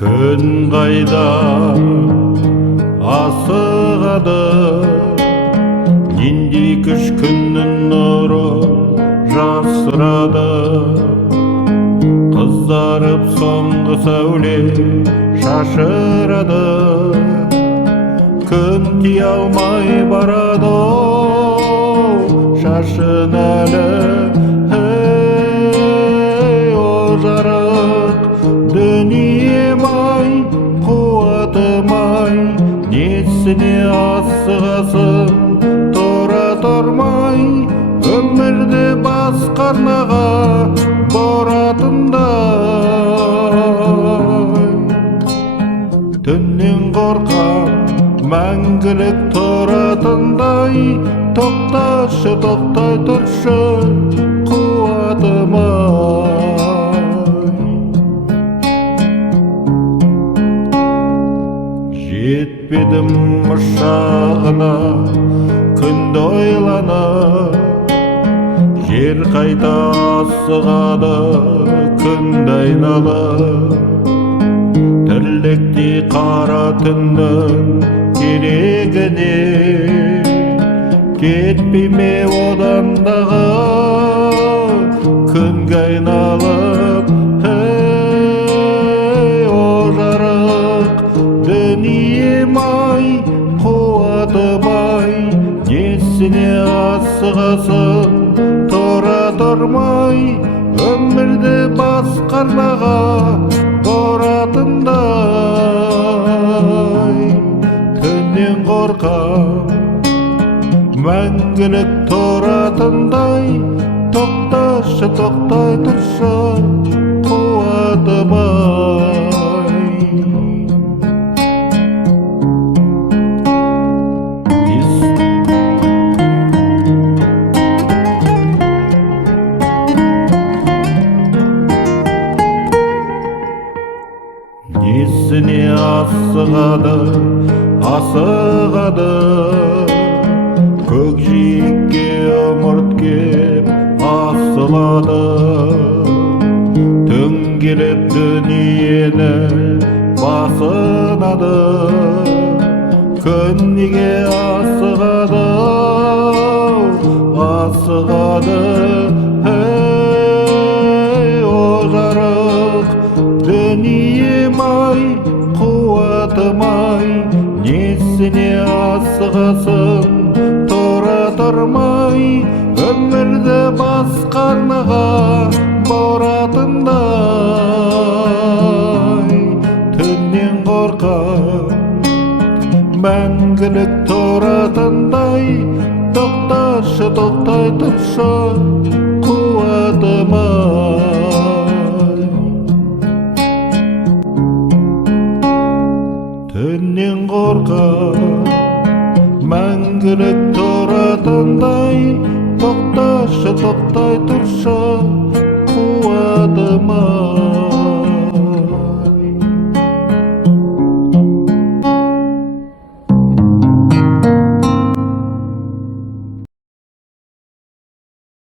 Күн қайда асығады, нендей күш күннің нұрын жасырады. Қызарып соңғы сәуле шашырады, күн тие алмай барады шашын әлі. Ей, о жарық дүнием-ай, қуатым-ай, несіне асығасың тұра тұрмай? Өмірді басқарнаға боратындай, түннен қорқам мәңгілік тұратындай. Тоқташы, тоқтай тұршы қуатым-ай. Жетпедім ұшағына күнді ойланып, жер қайта асығады күнді айналып. Тірліктей қара түннің керегіне кетпей ме одан дағы күнге айналып? Ей, о жарық дүнием-ай, қуатым-ай, несіне асығасың тұра тұрмай? Өмірді басқарнаға боратындай, түннен қорқам мәңгілік тұратындай. Тоқташы, тоқтай тұршы қуатым-ай. Несіне асығады, асығады, көкжиекке ымырт кеп асылады. Түн келіп дүниені басынады, күн неге асығады, асығады? Ей, о жарық дүнием-ай, қуатым-ай, несіне асығасың тұра тұрмай? Өмірді басқарнаға боратындай, түннен қорқам мәңгілік тұратындай. Тоқташы, тоқтай тұршы қуатым-ай. Түннен қорқам мәңгілік тұратындай. Тоқташы, тоқтай тұршы қуатым-ай.